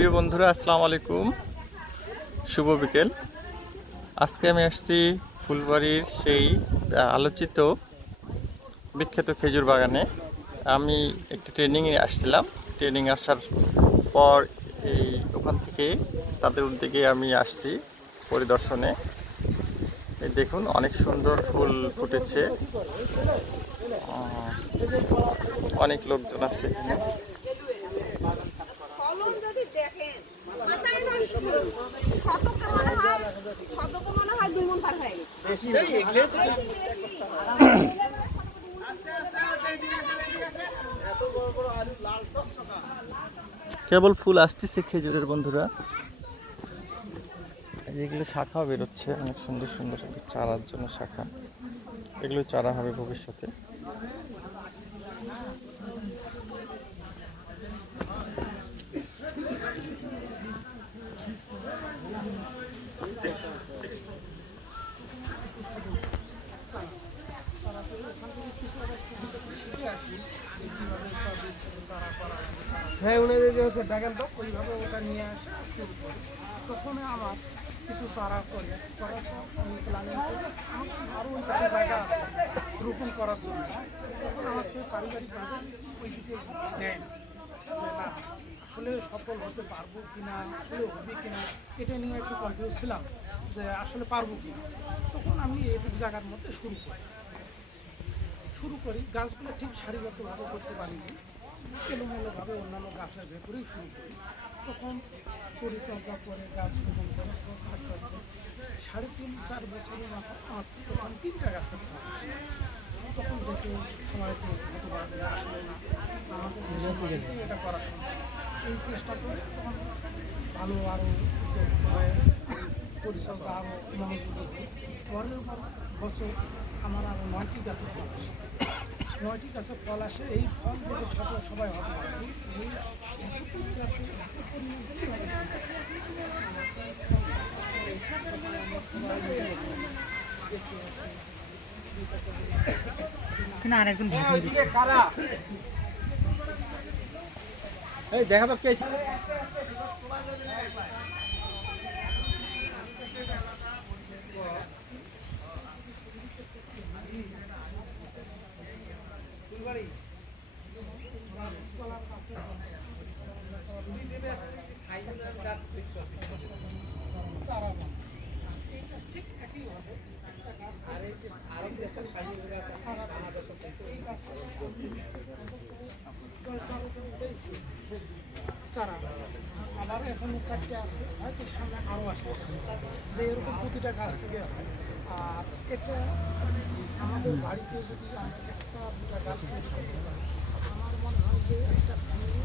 প্রিয় বন্ধুরা, আসসালামু আলাইকুম। শুভ বিকেল। আজকে আমি আসছি ফুলবাড়ির সেই আলোচিত, বিখ্যাত খেজুর বাগানে। আমি একটি ট্রেনিংয়ে আসছিলাম। ট্রেনিং আসার পর এই ওখান থেকে তাদের উদ্যোগে আমি আসছি পরিদর্শনে। এই দেখুন, অনেক সুন্দর ফুল ফুটেছে। অনেক লোকজন আছে এখানে ফলন যদি দেখেন মাথায় নষ্ট শতকে মনে হয় শতকে মনে হয় দুই মন পার হয়ে গেছে কেবল ফুল আসতেছে খেজুরের বন্ধুরা। এগুলো শাখাও বেরোচ্ছে, অনেক সুন্দর সুন্দর সুন্দর চারার জন্য শাখা। এগুলো চারা হবে ভবিষ্যতে। হ্যাঁ ওইভাবে ওটা নিয়ে আসা শুরু করি। তখন আমার কিছু করে। আরও জায়গা আছে রোপণ করার জন্য। তখন পারিবারিকভাবে না, আসলে সফল হতে পারব কিনা, আসলে হবে কিনা? এটা নিয়ে একটু কনফিউজ ছিলাম যে, আসলে পারব কিনা? তখন আমি এইটুকু জায়গার মধ্যে শুরু করি। শুরু করি। গাছগুলো ঠিক সারিবদ্ধভাবে করতে পারিনি। এলোমেলোভাবে অন্যান্য গাছের ভেতরেই শুরু করি। তখন পরিচর্যা করে গাছ রোপণ করে আস্তে আস্তে সাড়ে তিন চার বছরের তখন তিনটা গাছ। তখন দেখে সময় তো হতবাক যে আসলে না। আমাদের এটা করা সম্ভব। এই চেষ্টা করে তখন ভালো আরও হয়ে পরিচর্যা আরও মনোযোগী। পরের পর বছর আমার আরও নয়টি গাছের ফল আসে নয়টি গাছের ফল আসে এই ফল থেকে সবাই সবাই হতে পারে যে এই এতটুকু গাছে এত পরিমাণ কীভাবে সম্ভব? না আরেকজন এই দেখা তো একটা যে এখন চারটে আছে হয়তো সামনে আরও আসতে যে এরকম প্রতিটা গাছ থেকে হয় আর এটা আমাদের বাড়িতে যদি আমরা একটা দুটা গাছ তৈরি করতে পারি